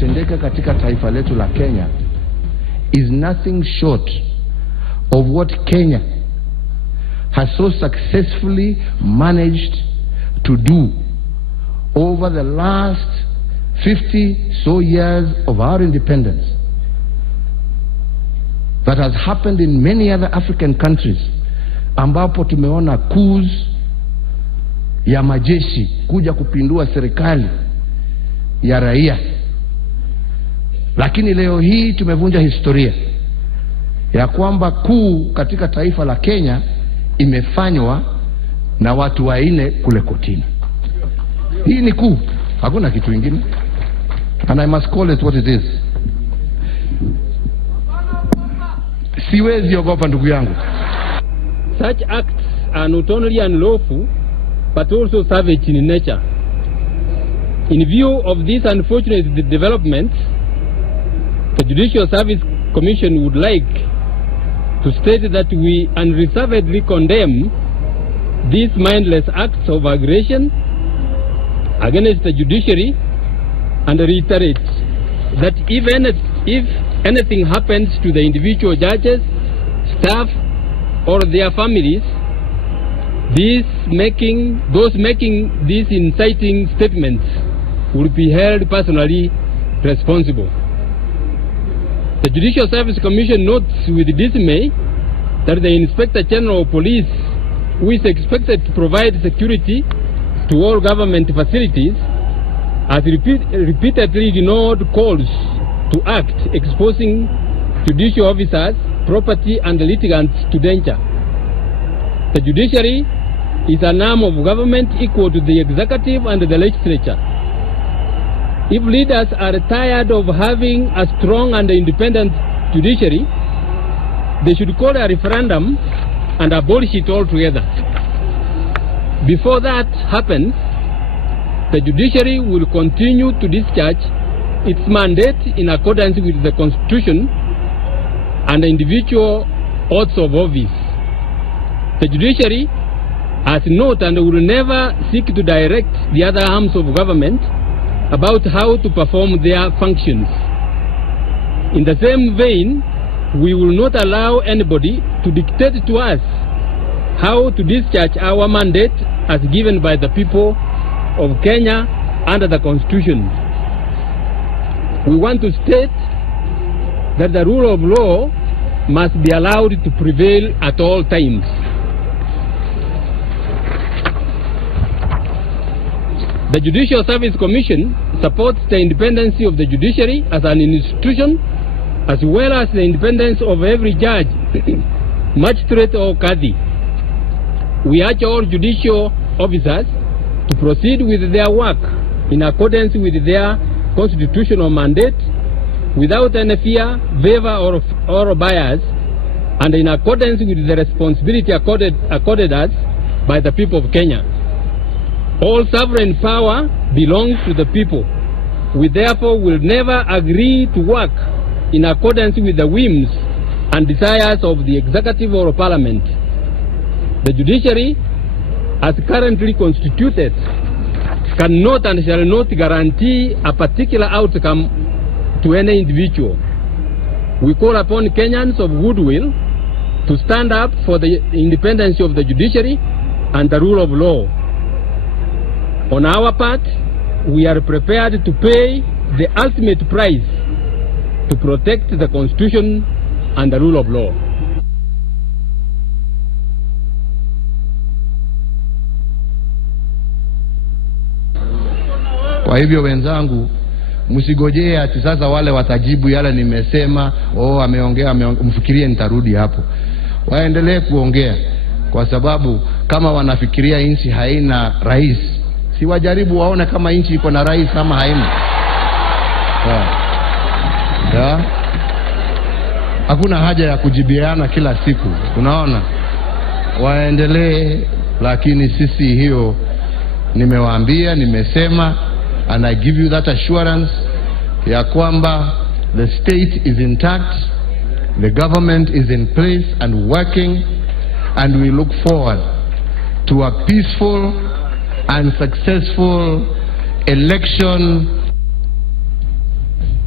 inatendeka katika taifa letu la Kenya is nothing short of what Kenya has so successfully managed to do over the last 50 so years of our independence, that has happened in many other African countries, ambapo tumeona coups ya majeshi kuja kupindua serikali ya raia. Lakini leo hii tumevunja historia ya kwamba kuu katika taifa la Kenya imefanywa na watu waine kule kotini. Hii ni kuu, hakuna kitu kingine. And I must call it what it is. Siwezi ogopa ndugu yangu. Such acts are not only unlawful but also savage in nature. In view of these unfortunate developments, the Judicial Service Commission would like to state that we unreservedly condemn these mindless acts of aggression against the judiciary, and reiterate that even if anything happens to the individual judges, staff, or their families, those making these inciting statements will be held personally responsible. The Judicial Service Commission notes with dismay that the Inspector General of Police, who is expected to provide security to all government facilities, has repeatedly ignored calls to act, exposing judicial officers, property and litigants to danger. The judiciary is an arm of government equal to the executive and the legislature. If leaders are tired of having a strong and independent judiciary, they should call a referendum and abolish it altogether. Before that happens, the judiciary will continue to discharge its mandate in accordance with the Constitution and the individual oaths of office. The judiciary has not and will never seek to direct the other arms of government about how to perform their functions. In the same vein, we will not allow anybody to dictate to us how to discharge our mandate as given by the people of Kenya under the Constitution. We want to state that the rule of law must be allowed to prevail at all times. The Judicial Service Commission supports the independence of the judiciary as an institution, as well as the independence of every judge, magistrate or qadi. We urge all judicial officers to proceed with their work in accordance with their constitutional mandate, without any fear, favor or bias, and in accordance with the responsibility accorded us by the people of Kenya. All sovereign power belongs to the people. We therefore will never agree to work in accordance with the whims and desires of the executive or parliament. The judiciary, as currently constituted, cannot and shall not guarantee a particular outcome to any individual. We call upon Kenyans of goodwill to stand up for the independence of the judiciary and the rule of law. On our part, we are prepared to pay the ultimate price to protect the Constitution and the rule of law. Kwa hivyo wenzangu, msigojee ati sasa wale watajibu yale nimesema, ameongea, mfikirie nitarudi hapo. Waendelee kuongea, kwa sababu kama wanafikiria nchi haina rais, si wajaribu waone kama nchi iko na rais ama haina. Hakuna haja ya kujibiana kila siku, unaona. Waendelee, lakini sisi hiyo nimewaambia, nimesema, and I give you that assurance ya kwamba the state is intact, the government is in place and working, and we look forward to a peaceful and successful election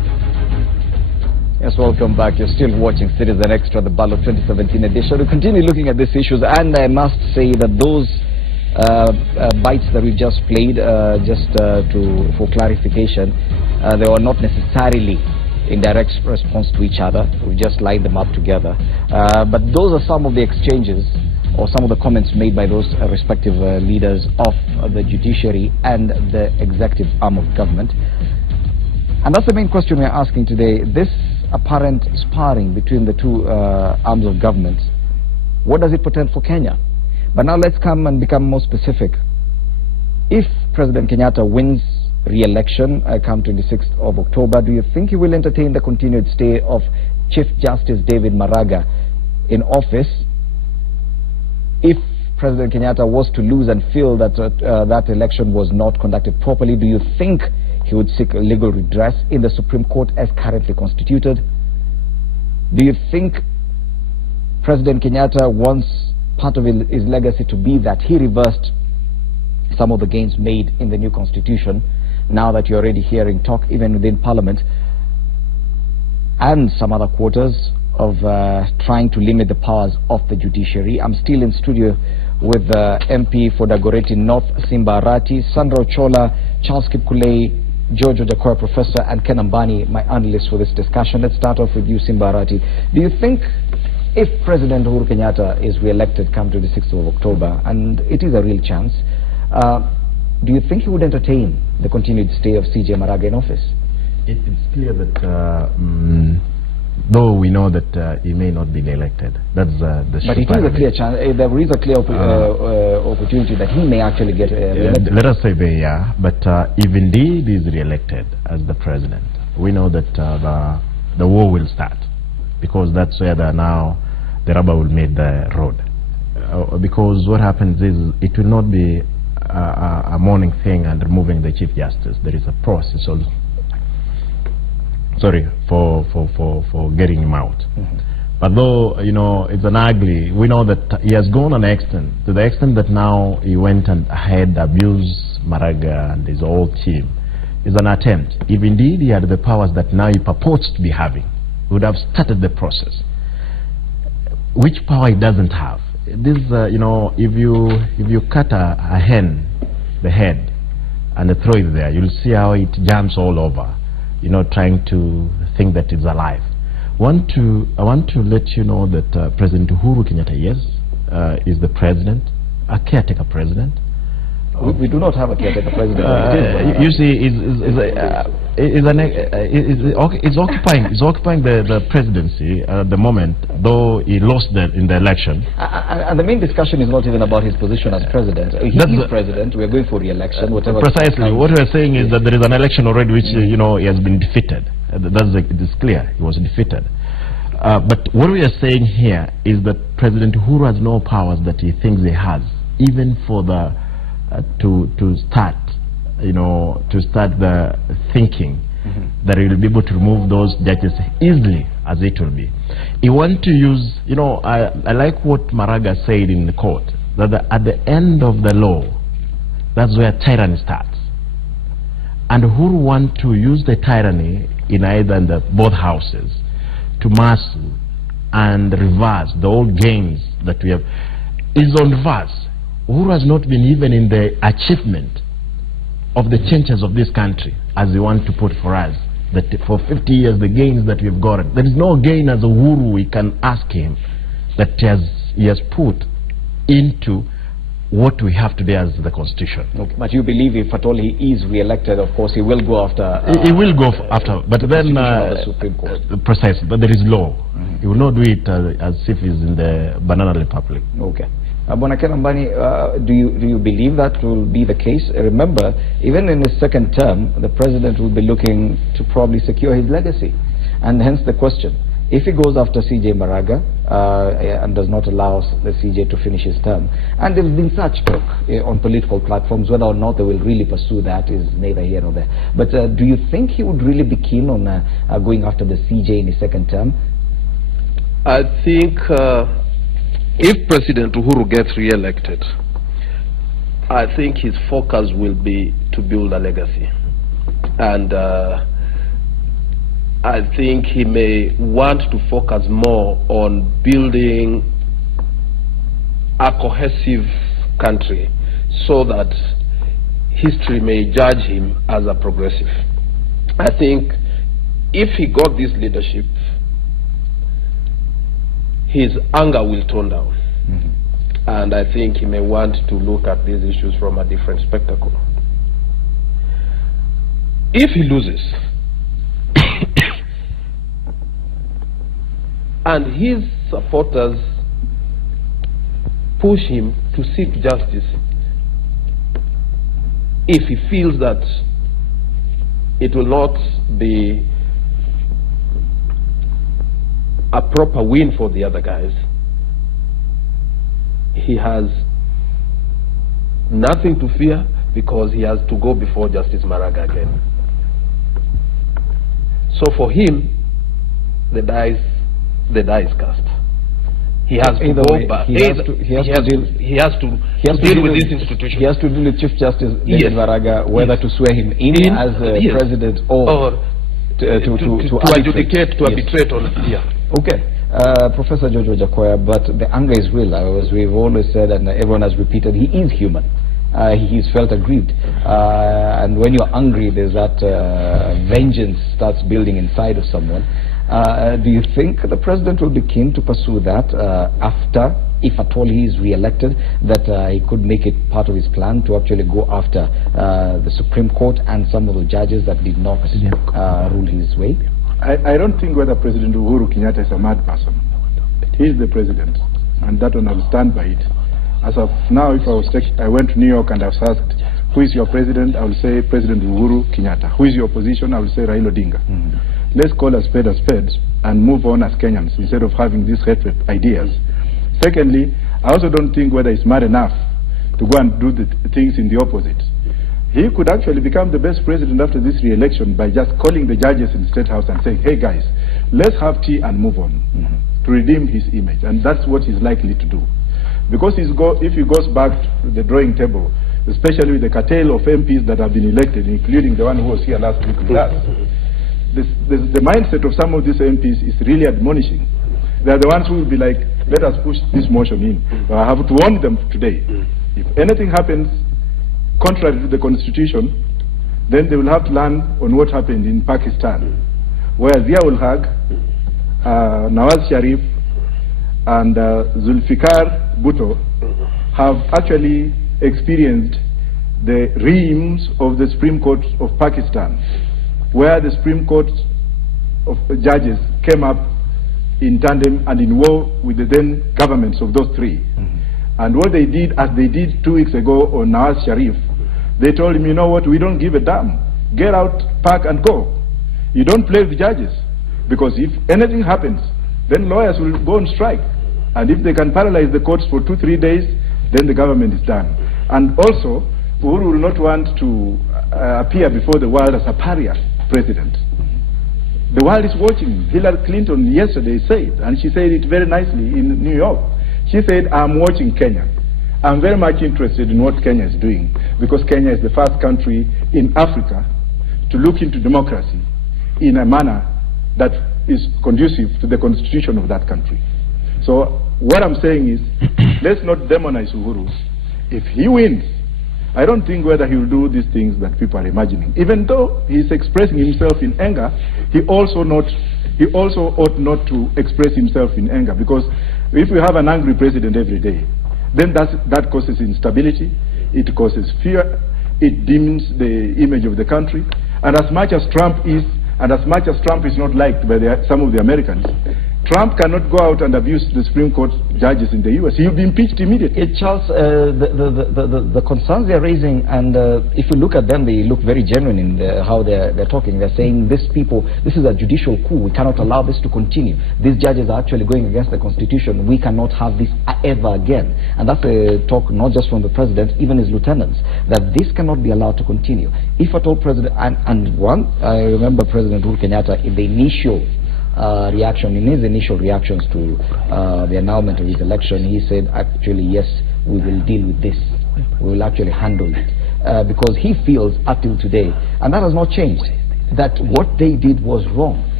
Yes, welcome back. You're still watching Citizen Extra, the Ballot 2017 edition. We continue looking at these issues, and I must say that those bites that we just played, for clarification, they were not necessarily in direct response to each other. We just lined them up together. But those are some of the exchanges or some of the comments made by those respective leaders of the judiciary and the executive arm of government. And that's the main question we're asking today. This apparent sparring between the two arms of government, what does it portend for Kenya? But now let's come and become more specific. If President Kenyatta wins re-election come 26th of October, do you think he will entertain the continued stay of Chief Justice David Maraga in office? If President Kenyatta was to lose and feel that that election was not conducted properly, do you think he would seek legal redress in the Supreme Court as currently constituted? Do you think President Kenyatta wants part of his legacy to be that he reversed some of the gains made in the new constitution, now that you're already hearing talk even within Parliament and some other quarters of trying to limit the powers of the judiciary? I'm still in studio with MP for Dagoretti North, Simba Arati, Sandra Ochola, Charles Kipkulei, George Ojakoya, Professor, and Ken Ambani, my analyst for this discussion. Let's start off with you, Simba Arati. Do you think if President Uhuru Kenyatta is re-elected come to the 6th of October, and it is a real chance, do you think he would entertain the continued stay of CJ Maraga in office? It's clear that though we know that he may not be elected, that's the but it is a clear chance. There is a clear opportunity that he may actually get elected. Let us say but if indeed he is re-elected as the president, we know that the war will start, because that's where now the rubber will meet the road. Because what happens is it will not be a morning thing and removing the Chief Justice. There is a process also. Sorry, for getting him out. But though, you know, it's an ugly, we know that he has gone an extent, to the extent that now he went and had abused Maraga and his whole team. It's an attempt. If indeed he had the powers that now he purports to be having, he would have started the process. Which power he doesn't have. This, you know, if you cut a hen, the head, and throw it there, you'll see how it jumps all over, you know, trying to think that it's alive. I want to let you know that President Uhuru Kenyatta, yes, is the president, a caretaker president. We do not have a caretaker president. You see, he's occupying the presidency at the moment, though he lost in the election. And the main discussion is not even about his position as president. He is president. We are going for re-election. Whatever. Precisely. What we are saying is that there is an election already, which you know he has been defeated. It is clear he was defeated. But what we are saying here is that President Uhuru has no powers that he thinks he has, even for the to start the thinking that he will be able to remove those judges easily as it will be. He want to use, you know, I like what Maraga said in the court, that at the end of the law, that's where tyranny starts. And who want to use the tyranny in either in both houses to muscle and reverse the old gains that we have is on reverse. Uhuru has not been even in the achievement of the changes of this country, as they want to put for us, that for 50 years the gains that we've got, there is no gain as Uhuru we can ask him that he has put into what we have today as the constitution. Okay. But you believe if at all he is re-elected, of course he will go after... he will go after, but then... the Supreme Court. Precisely, but there is law. He will not do it as if he's in the Banana Republic. Okay. Ken Ambani, do you believe that will be the case? Remember, even in his second term, the president will be looking to probably secure his legacy. And hence the question, if he goes after CJ Maraga and does not allow the CJ to finish his term, and there has been such talk on political platforms, whether or not they will really pursue that is neither here nor there. But do you think he would really be keen on going after the CJ in his second term? I think... if President Uhuru gets re-elected, I think his focus will be to build a legacy. And I think he may want to focus more on building a cohesive country so that history may judge him as a progressive. I think if he got this leadership, his anger will tone down. And I think he may want to look at these issues from a different spectacle. If he loses, and his supporters push him to seek justice, if he feels that it will not be a proper win for the other guys, he has nothing to fear, because he has to go before Justice Maraga again. So for him, the die is cast. He has to go back. He has to deal with this institution. He has to deal with Chief Justice David Maraga, whether to swear him in as president or to adjudicate, to arbitrate on. Okay. Professor George Wajakoya, but the anger is real. As we've always said, and everyone has repeated, he is human. He's felt aggrieved. And when you're angry, there's that vengeance starts building inside of someone. Do you think the president will be keen to pursue that after, if at all he is re-elected, that he could make it part of his plan to actually go after the Supreme Court and some of the judges that did not rule his way? I don't think whether President Uhuru Kenyatta is a mad person. He is the president, and that one I will stand by it. As of now, if I went to New York and I was asked, who is your president, I will say President Uhuru Kenyatta. Who is your opposition, I will say Raila Odinga. Let's call a spade and move on as Kenyans instead of having these hatred ideas. Secondly, I also don't think whether he's mad enough to go and do the things in the opposite. He could actually become the best president after this re-election by just calling the judges in the State House and saying, hey guys, let's have tea and move on, to redeem his image. And that's what he's likely to do. Because if he goes back to the drawing table, especially with the cartel of MPs that have been elected, including the one who was here last week with us, the mindset of some of these MPs is really admonishing. They are the ones who will be like, let us push this motion in. I have to warn them today. If anything happens contrary to the constitution, then they will have to learn on what happened in Pakistan, where Zia-ul Haq, Nawaz Sharif, and Zulfikar Bhutto have actually experienced the reams of the Supreme Court of Pakistan, where the Supreme Court of judges came up in tandem and in war with the then governments of those three. And what they did, as they did 2 weeks ago on Nawaz Sharif, they told him, you know what, we don't give a damn. Get out, pack and go. You don't play with judges. Because if anything happens, then lawyers will go on strike. And if they can paralyze the courts for 2-3 days, then the government is done. And also, Uhuru will not want to appear before the world as a pariah president. The world is watching. Hillary Clinton yesterday said, and she said it very nicely in New York, she said, I'm watching Kenya. I'm very much interested in what Kenya is doing, because Kenya is the first country in Africa to look into democracy in a manner that is conducive to the constitution of that country. So what I'm saying is, let's not demonize Uhuru. If he wins, I don't think whether he will do these things that people are imagining. Even though he's expressing himself in anger, he also ought not to express himself in anger, because if we have an angry president every day, then that causes instability, it causes fear, it dims the image of the country. And as much as Trump is, and as much as Trump is not liked by some of the Americans, Trump cannot go out and abuse the Supreme Court judges in the U.S. He'll be impeached immediately. Charles, the concerns they're raising, and if you look at them, they look very genuine in how they're talking. They're saying, this is a judicial coup. We cannot allow this to continue. These judges are actually going against the Constitution. We cannot have this ever again. And that's a talk not just from the president, even his lieutenants, that this cannot be allowed to continue. If at all, President, I remember President Uhuru Kenyatta in the initial in his initial reactions to the annulment of his election, he said, actually, yes, we will deal with this. We will actually handle it. Because he feels, up till today, and that has not changed, that what they did was wrong.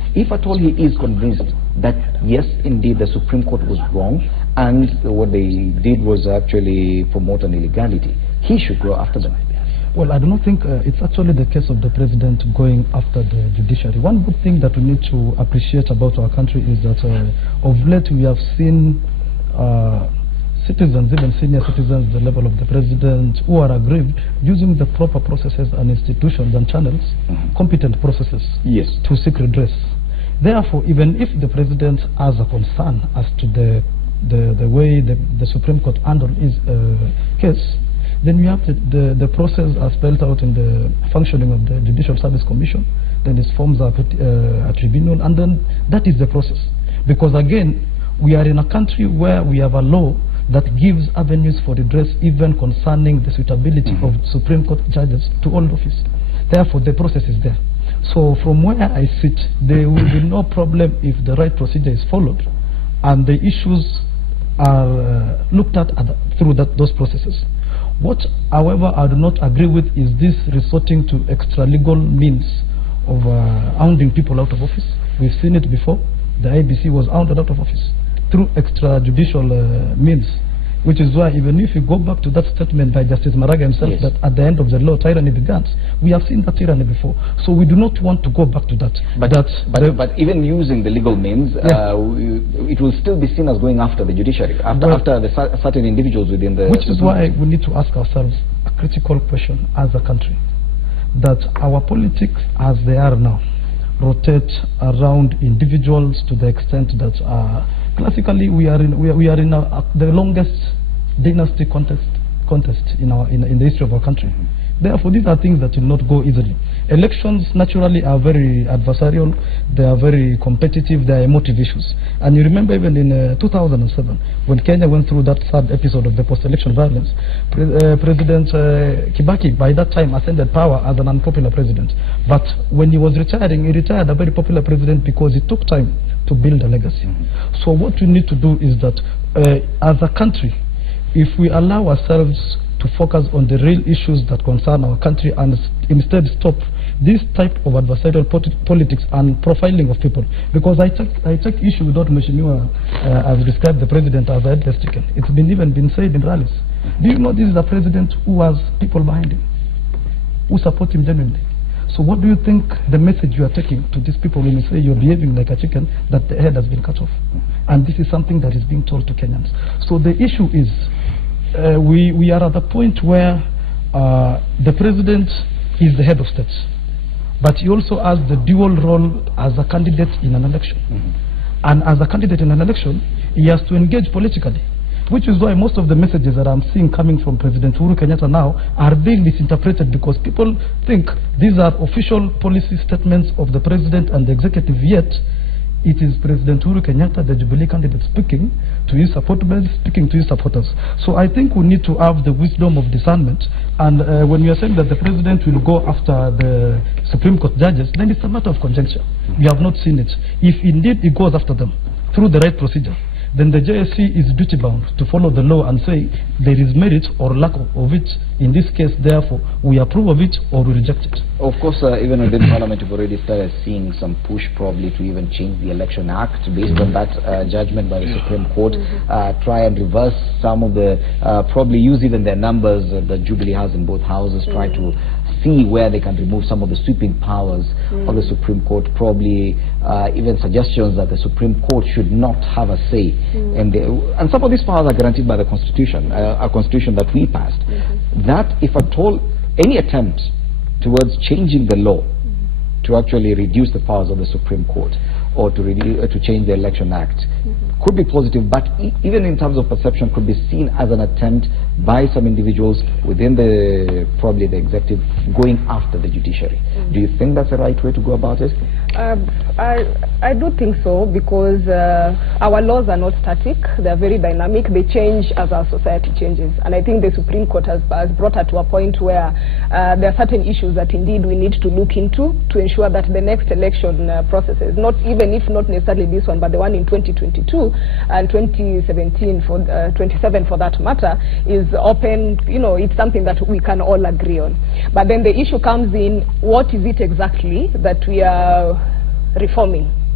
If at all he is convinced that yes, indeed the Supreme Court was wrong and what they did was actually promote an illegality, he should go after them. Well, I do not think it's actually the case of the president going after the judiciary. One good thing that we need to appreciate about our country is that of late we have seen citizens, even senior citizens, the level of the president, who are aggrieved, using the proper processes and institutions and channels, competent processes, to seek redress. Therefore, even if the president has a concern as to the way the Supreme Court handled his case, then we have the process as spelled out in the functioning of the Judicial Service Commission. Then it forms a tribunal, and then that is the process. Because again, we are in a country where we have a law that gives avenues for redress even concerning the suitability of Supreme Court judges to hold office. Therefore, the process is there. So from where I sit, there will be no problem if the right procedure is followed and the issues are looked at through those processes. What, however, I do not agree with is this resorting to extra-legal means of hounding people out of office. We've seen it before. The IBC was hounded out of office through extrajudicial means, which is why even if you go back to that statement by Justice Maraga himself, that at the end of the law tyranny begins, we have seen that tyranny before. So we do not want to go back to that. But even using the legal means, it will still be seen as going after the judiciary, after the certain individuals within the... Which is why we need to ask ourselves a critical question as a country, that our politics as they are now rotate around individuals to the extent that classically we are in the longest dynasty contest in the history of our country. Therefore, these are things that will not go easily. Elections naturally are very adversarial, they are very competitive, they are emotive issues. And you remember even in 2007, when Kenya went through that sad episode of the post-election violence, President Kibaki by that time ascended power as an unpopular president. But when he was retiring, he retired a very popular president because it took time to build a legacy. So what we need to do is that as a country, if we allow ourselves to focus on the real issues that concern our country and instead stop this type of adversarial politics and profiling of people. Because I take issue with what Mheshimiwa has described the president as a headless chicken. It's even been said in rallies. Do you know this is a president who has people behind him, who support him genuinely? So what do you think the message you are taking to these people when you say you're behaving like a chicken, that the head has been cut off? And this is something that is being told to Kenyans. So the issue is, we are at the point where the president is the head of state, but he also has the dual role as a candidate in an election. And as a candidate in an election, he has to engage politically, which is why most of the messages that I'm seeing coming from President Uhuru Kenyatta now are being misinterpreted, because people think these are official policy statements of the president and the executive, yet it is President Uhuru Kenyatta, the Jubilee candidate, speaking to his supporters, So I think we need to have the wisdom of discernment. And when you are saying that the president will go after the Supreme Court judges, then it's a matter of conjecture. We have not seen it. If indeed he goes after them through the right procedure, then the JSC is duty-bound to follow the law and say there is merit or lack of it. In this case, therefore, we approve of it or we reject it. Of course, even within Parliament, we've already started seeing some push probably to even change the Election Act based on that judgment by the Supreme Court, try and reverse some of the, probably use even their numbers that Jubilee has in both houses, try to see where they can remove some of the sweeping powers of the Supreme Court, probably even suggestions that the Supreme Court should not have a say. And some of these powers are guaranteed by the Constitution, a Constitution that we passed. That, if at all, any attempt towards changing the law to actually reduce the powers of the Supreme Court or to change the Election Act could be positive, but even in terms of perception could be seen as an attempt by some individuals within probably the executive going after the judiciary. Do you think that's the right way to go about it? I do think so, because our laws are not static, they are very dynamic, they change as our society changes, and I think the Supreme Court has brought us to a point where there are certain issues that indeed we need to look into to ensure that the next election processes, even if not necessarily this one, but the one in 2022 and 2017 for 27 for that matter, is open. It's something that we can all agree on. But then the issue comes in, what is it exactly that we are reforming?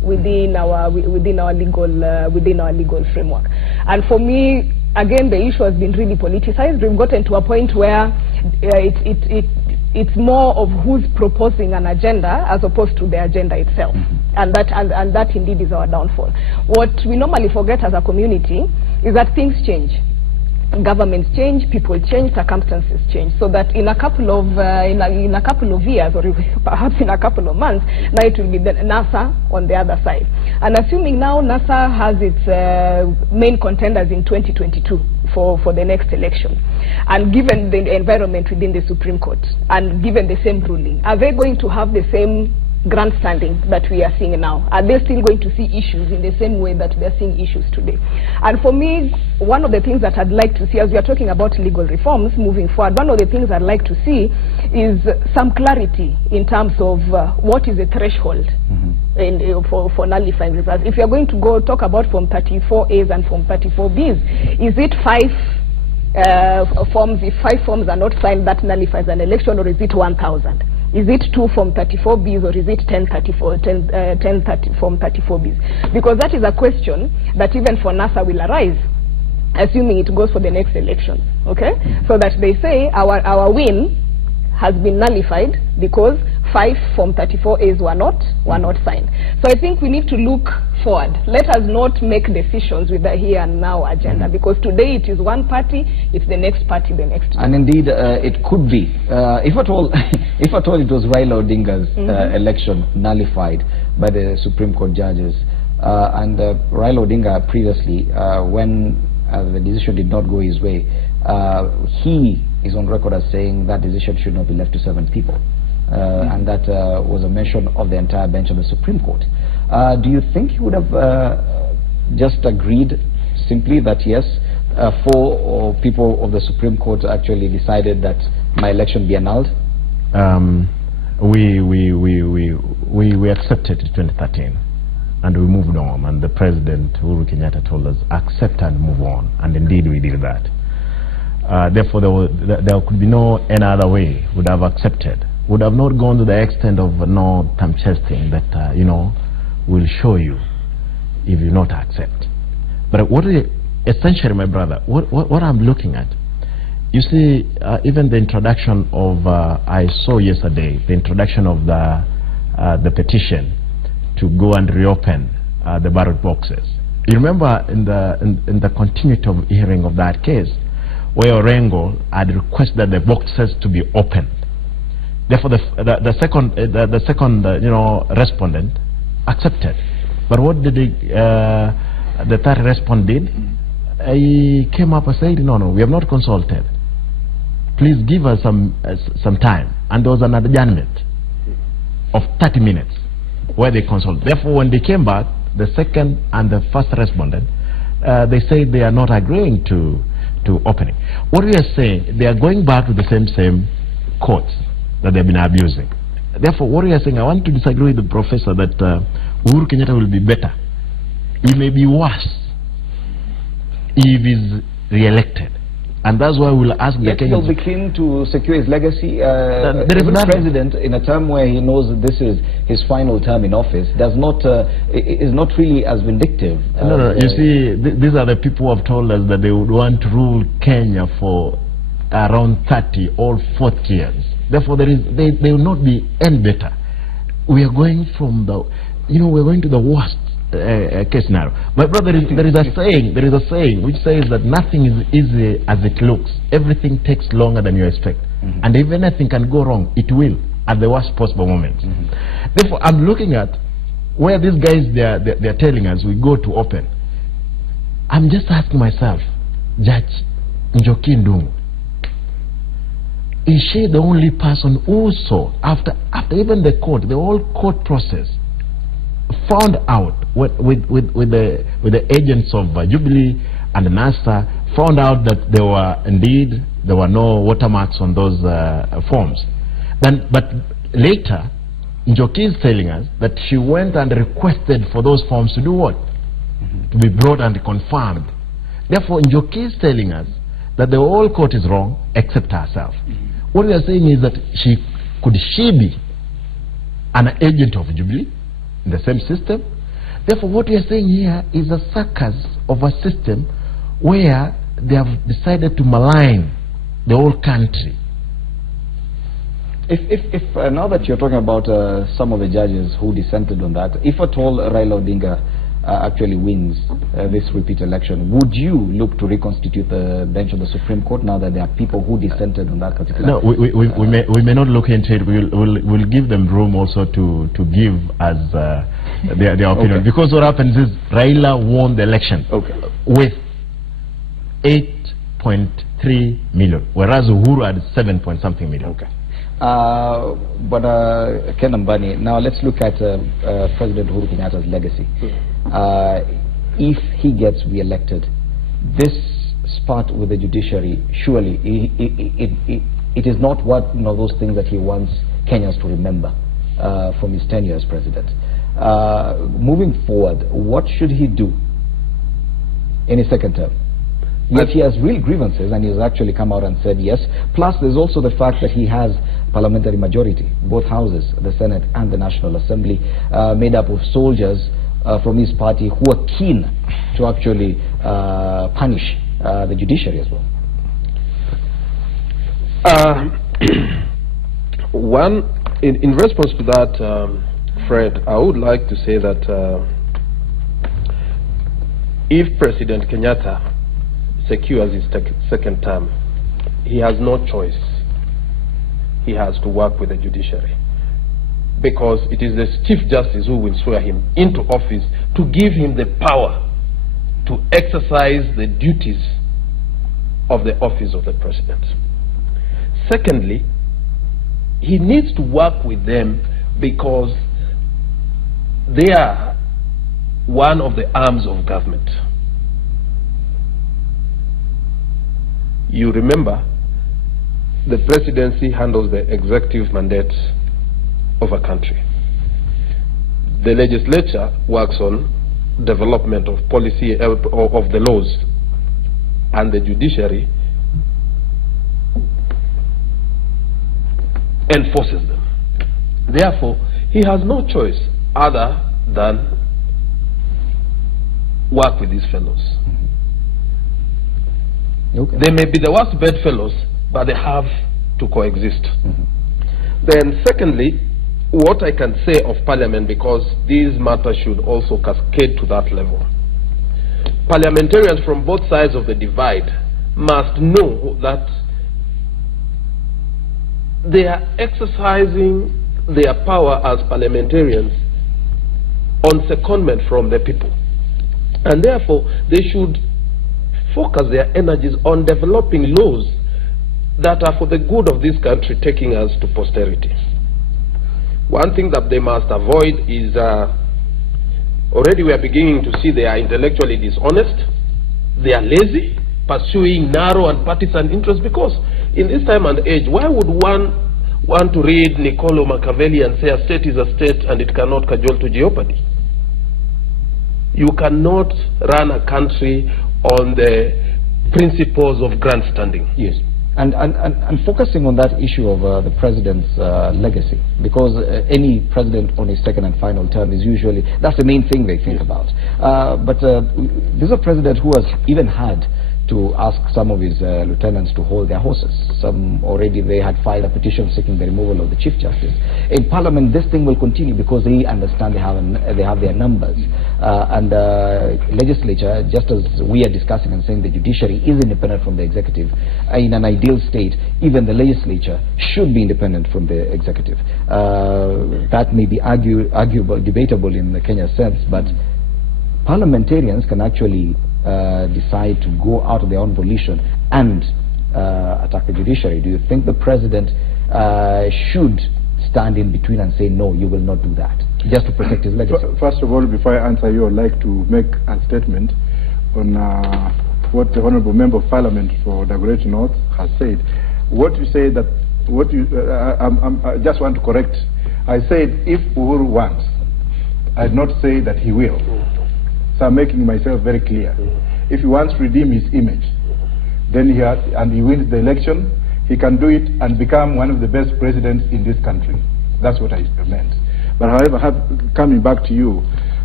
within our legal framework. And for me, again, the issue has been really politicized. We've gotten to a point where it's more of who's proposing an agenda as opposed to the agenda itself. And that indeed is our downfall. What we normally forget as a community is that things change. Governments change, people change, circumstances change. So that in a couple of years, or perhaps in a couple of months, now it will be the NASA on the other side. And assuming now NASA has its main contenders in 2022 for the next election, and given the environment within the Supreme Court, and given the same ruling, are they going to have the same grandstanding that we are seeing now? Are they still going to see issues in the same way that we are seeing issues today? And for me, one of the things that I'd like to see, as we are talking about legal reforms moving forward, one of the things I'd like to see is some clarity in terms of what is the threshold for nullifying results. If you're going to go talk about Form 34As and Form 34Bs, is it 5 forms? If 5 forms are not signed, that nullifies an election, or is it 1,000? Is it 2 Form 34Bs, or is it 10 Form 34Bs? Because that is a question that even for NASA will arise, assuming it goes for the next election. Okay? So that they say our win has been nullified because 5 Form 34As were not signed. So I think we need to look forward. Let us not make decisions with the here and now agenda, because today it is one party, it's the next party the next. And indeed, it could be, if at all, if at all it was Raila Odinga's election nullified by the Supreme Court judges, and Raila Odinga previously, when the decision did not go his way, he is on record as saying that decision should not be left to 7 people. And that was a mention of the entire bench of the Supreme Court. Do you think he would have just agreed simply that yes, 4 people of the Supreme Court actually decided that my election be annulled? We accepted it in 2013, and we moved on, and the President Uhuru Kenyatta told us accept and move on, and indeed we did that. Therefore there could be no any other way. Would have accepted, would have not gone to the extent of no thumb testing that you know, will show you if you not accept. But what essentially, my brother, what I'm looking at, you see, even the introduction of I saw yesterday the introduction of the petition to go and reopen the ballot boxes. You remember in the continuity of hearing of that case, where Orengo had requested the boxes to be opened. Therefore, the second you know, respondent accepted. But what did the third respondent did? He came up and said, no, we have not consulted. Please give us some time. And there was an adjournment of 30 minutes where they consulted. Therefore, when they came back, the second and the first respondent, they said they are not agreeing to opening. What we are saying, they are going back to the same courts that they've been abusing. Therefore, what we are saying, I want to disagree with the professor that Uhuru Kenyatta will be better. He may be worse if he's re-elected. And that's why we'll ask the Kenyans. He'll be keen to secure his legacy. The president, in a term where he knows that this is his final term in office, does not is not really as vindictive. No, you see, these are the people who have told us that they would want to rule Kenya for around 30 or 40 years. Therefore, they will not be any better. We are going from the, you know, we're going to the worst case scenario. My brother, there is a saying which says that nothing is easy as it looks. Everything takes longer than you expect. And if anything can go wrong, it will at the worst possible moment. Therefore, I'm looking at where these guys they're telling us we go to open. I'm just asking myself, Judge Njoki Ndung'u, is she the only person who saw after even the whole court process found out with the agents of Jubilee and NASA, found out that there were no watermarks on those forms. But later, Njoki is telling us that she went and requested for those forms to do what? To be brought and confirmed. Therefore, Njoki is telling us that the whole court is wrong except herself. What we are saying is that could she be an agent of Jubilee in the same system? Therefore, what we are saying here is a circus of a system where they have decided to malign the whole country. If now that you're talking about some of the judges who dissented on that, if at all Raila Odinga actually wins this repeat election, would you look to reconstitute the bench of the Supreme Court now that there are people who dissented on that particular? No, we may not look into it. We'll give them room also to give us their opinion. Okay. Because what happens is Raila won the election with 8.3 million, whereas Uhuru had 7-point-something million. Okay. But Ken Ambani, now let's look at President Uhuru Kenyatta's legacy. If he gets re-elected, this spat with the judiciary, surely it is not one of those things that he wants Kenyans to remember from his tenure as president. Moving forward, what should he do in his second term? Yet he has real grievances, and he has actually come out and said yes. Plus, there's also the fact that he has parliamentary majority, both houses, the Senate and the National Assembly, made up of soldiers from his party who are keen to actually punish the judiciary as well. In response to that, Fred, I would like to say that if President Kenyatta secures his second term, he has no choice. He has to work with the judiciary, because it is the Chief Justice who will swear him into office to give him the power to exercise the duties of the office of the President. Secondly, he needs to work with them because they are one of the arms of government. You remember, the presidency handles the executive mandate of a country. The legislature works on development of policy of the laws, and the judiciary enforces them. Therefore, he has no choice other than work with these fellows. They may be the worst bedfellows, but they have to coexist. Then secondly, what I can say of Parliament, because these matters should also cascade to that level. Parliamentarians from both sides of the divide must know that they are exercising their power as parliamentarians on secondment from the people. And therefore, they should focus their energies on developing laws that are for the good of this country, taking us to posterity. One thing that they must avoid is, already we are beginning to see they are intellectually dishonest, they are lazy, pursuing narrow and partisan interests, because in this time and age, why would one want to read Niccolo Machiavelli and say a state is a state and it cannot cajole to jeopardy? You cannot run a country on the principles of grandstanding. Yes. And focusing on that issue of the president's legacy, because any president on his second and final term is usually, that's the main thing they think about. But this is a president who has even had to ask some of his lieutenants to hold their horses. Some already, they had filed a petition seeking the removal of the Chief Justice. In Parliament, this thing will continue because they understand they have their numbers. And legislature, just as we are discussing and saying the judiciary is independent from the executive, in an ideal state, even the legislature should be independent from the executive. That may be arguable, debatable in the Kenya sense, but parliamentarians can actually decide to go out of their own volition and attack the judiciary. Do you think the president should stand in between and say, no, you will not do that, just to protect his legacy? First of all, before I answer you, I'd like to make a statement on what the Honourable Member of Parliament for Dagoretti North has said. What you say that, I just want to correct. I said if Uhuru wants, I did not say that he will. So I'm making myself very clear. If he wants to redeem his image, then he wins the election, he can do it and become one of the best presidents in this country. That's what I meant. But however, coming back to you,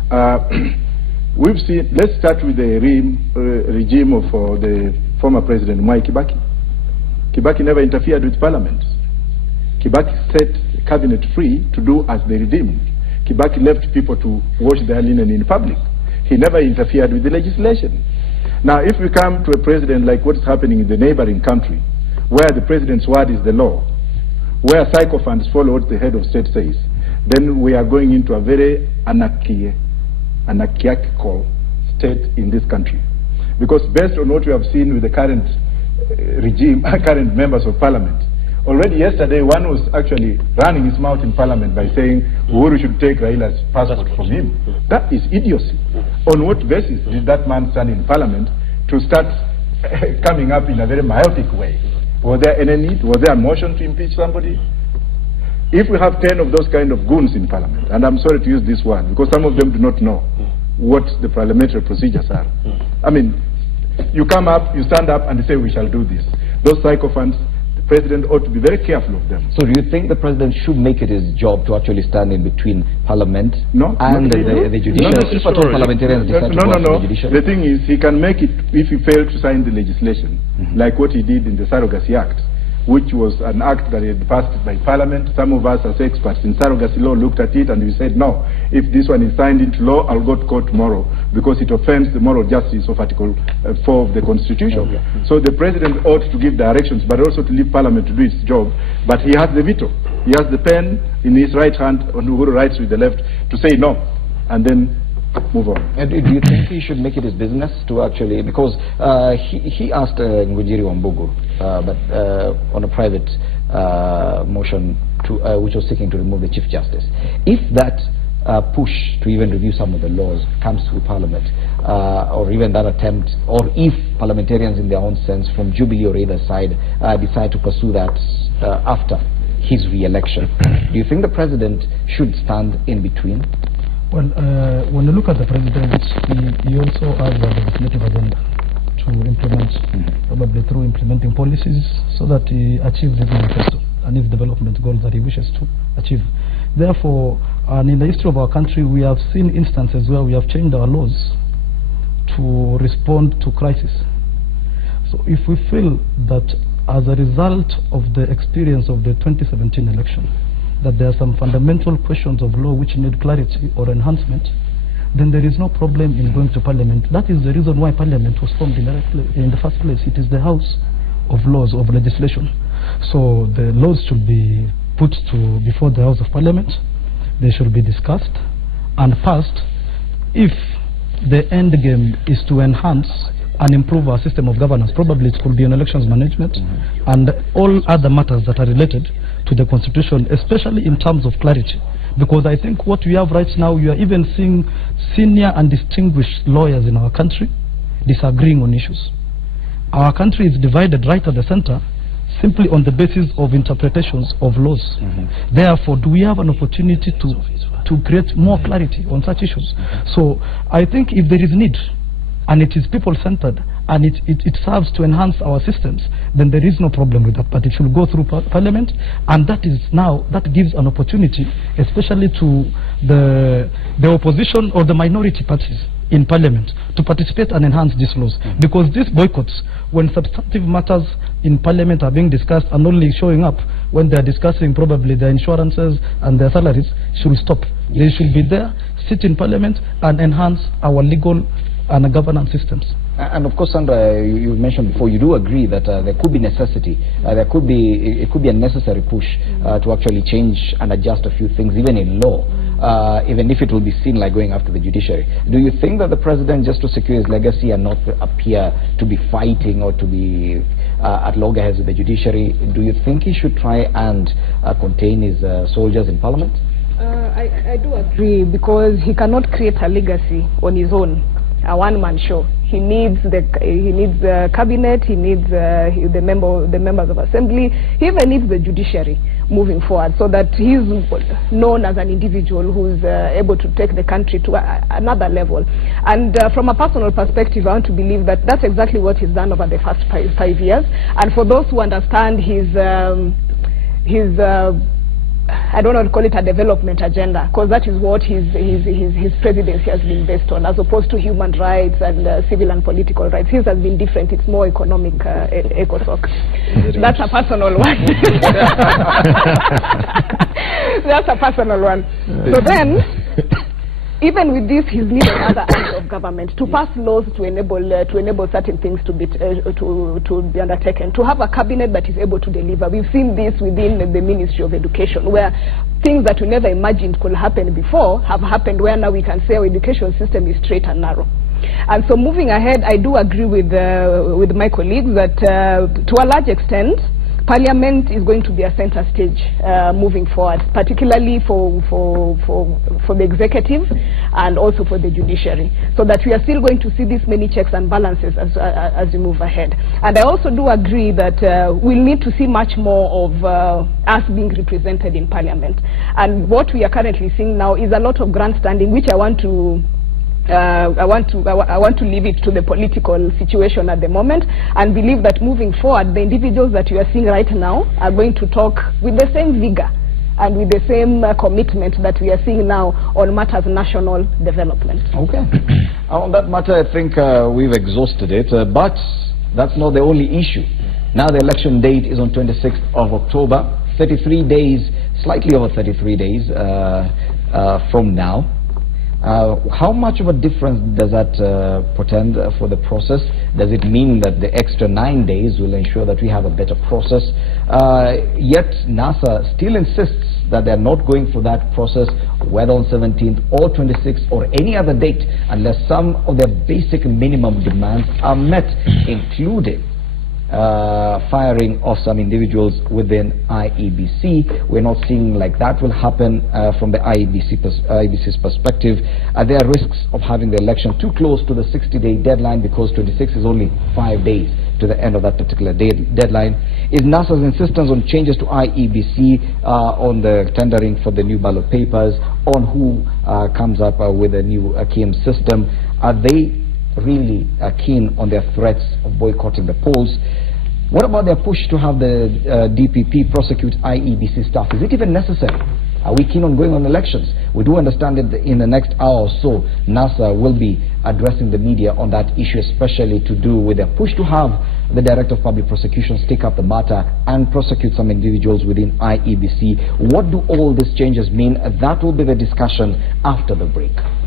We've seen, let's start with the regime of the former President Mwai Kibaki. Kibaki never interfered with Parliament. Kibaki set cabinet free to do as they redeemed. Kibaki left people to wash their linen in public. He never interfered with the legislation. Now, if we come to a president like what's happening in the neighboring country, where the president's word is the law, where sycophants follow what the head of state says, then we are going into a very anarchical state in this country. Because based on what we have seen with the current regime, current members of parliament, already yesterday one was actually running his mouth in parliament by saying Uhuru should take Raila's passport from him. That is idiocy. On what basis did that man stand in parliament to start coming up in a very myopic way? Was there any need? Was there a motion to impeach somebody? If we have 10 of those kind of goons in parliament, and I'm sorry to use this word because some of them do not know what the parliamentary procedures are. I mean, you come up, you stand up and you say we shall do this. Those sycophants, the president ought to be very careful of them. So do you think the president should make it his job to actually stand in between parliament and the judiciary? If at all parliamentarians decide to go after the judiciary? The thing is, he can make it if he failed to sign the legislation, like what he did in the Surrogacy Act, which was an act that had passed by Parliament. Some of us as experts in surrogacy law looked at it and we said, no, if this one is signed into law, I'll go to court tomorrow because it offends the moral justice of Article 4 of the Constitution. Okay. So the President ought to give directions, but also to leave Parliament to do its job. But he has the veto. He has the pen in his right hand, and Uhuru writes with the left, to say no, and then move on. And do you think he should make it his business to actually, because he asked Ngujiri Wambugu, but on a private motion which was seeking to remove the Chief Justice. If that push to even review some of the laws comes through Parliament, or even that attempt, or if parliamentarians in their own sense from Jubilee or either side decide to pursue that after his re-election, do you think the President should stand in between? Well, when you look at the president, he also has a legislative agenda to implement, probably through implementing policies, so that he achieves his manifesto and his development goals that he wishes to achieve. Therefore, and in the history of our country, we have seen instances where we have changed our laws to respond to crisis. So if we feel that as a result of the experience of the 2017 election, that there are some fundamental questions of law which need clarity or enhancement, then there is no problem in going to Parliament. That is the reason why Parliament was formed in the first place. It is the house of laws, of legislation. So the laws should be put before the House of Parliament. They should be discussed and passed if the end game is to enhance and improve our system of governance. Probably it could be on elections management and all other matters that are related to the Constitution, especially in terms of clarity. Because I think what we have right now, you are even seeing senior and distinguished lawyers in our country disagreeing on issues. Our country is divided right at the center simply on the basis of interpretations of laws. Therefore, do we have an opportunity to create more clarity on such issues? So I think if there is need, and it is people-centered, and it serves to enhance our systems, then there is no problem with that. But it should go through Parliament, and that gives an opportunity, especially to the opposition or the minority parties in Parliament, to participate and enhance these laws. Because these boycotts, when substantive matters in Parliament are being discussed and only showing up when they are discussing probably their insurances and their salaries, should stop. They should be there, sit in Parliament, and enhance our legal and governance systems. And of course, Sandra, you mentioned before, you do agree that there could be necessity, it could be a necessary push to actually change and adjust a few things, even in law, even if it will be seen like going after the judiciary. Do you think that the president, just to secure his legacy and not appear to be fighting or to be at loggerheads with the judiciary, do you think he should try and contain his soldiers in Parliament? I do agree, because he cannot create a legacy on his own, a one-man show. He needs the cabinet, he needs the members of assembly, he even needs the judiciary moving forward, so that he's known as an individual who's able to take the country to another level. And from a personal perspective, I want to believe that that's exactly what he's done over the first 5 years. And for those who understand his I don't want to call it a development agenda, because that is what his presidency has been based on, as opposed to human rights and civil and political rights. His has been different. It's more economic ecotalk. That's a personal one. That's a personal one. So then, even with this, he's needed other arms of government to pass laws to enable certain things to be undertaken, to have a cabinet that is able to deliver. We've seen this within the Ministry of Education, where things that we never imagined could happen before have happened, where now we can say our education system is straight and narrow. And so moving ahead, I do agree with my colleagues that to a large extent, Parliament is going to be a center stage moving forward, particularly for the executive and also for the judiciary, so that we are still going to see these many checks and balances as we move ahead. And I also do agree that we'll need to see much more of us being represented in Parliament. And what we are currently seeing now is a lot of grandstanding, which I want to leave it to the political situation at the moment, and believe that moving forward, the individuals that you are seeing right now are going to talk with the same vigor and with the same commitment that we are seeing now on matters national development. Okay. On that matter, I think we've exhausted it, but that's not the only issue. Now the election date is on 26th of October, 33 days, slightly over 33 days from now. How much of a difference does that portend for the process? Does it mean that the extra 9 days will ensure that we have a better process? Yet NASA still insists that they're not going for that process, whether on 17th or 26th or any other date, unless some of their basic minimum demands are met, including firing of some individuals within IEBC. We're not seeing like that will happen from the IEBC's perspective. There are risks of having the election too close to the 60-day deadline, because 26 is only 5 days to the end of that particular deadline. Is NASA's insistence on changes to IEBC, on the tendering for the new ballot papers, on who comes up with a new KM system, are they really keen on their threats of boycotting the polls? What about their push to have the DPP prosecute IEBC staff? Is it even necessary? Are we keen on going on elections? We do understand that in the next hour or so, NASA will be addressing the media on that issue, especially to do with their push to have the Director of Public Prosecutions take up the matter and prosecute some individuals within IEBC. What do all these changes mean? That will be the discussion after the break.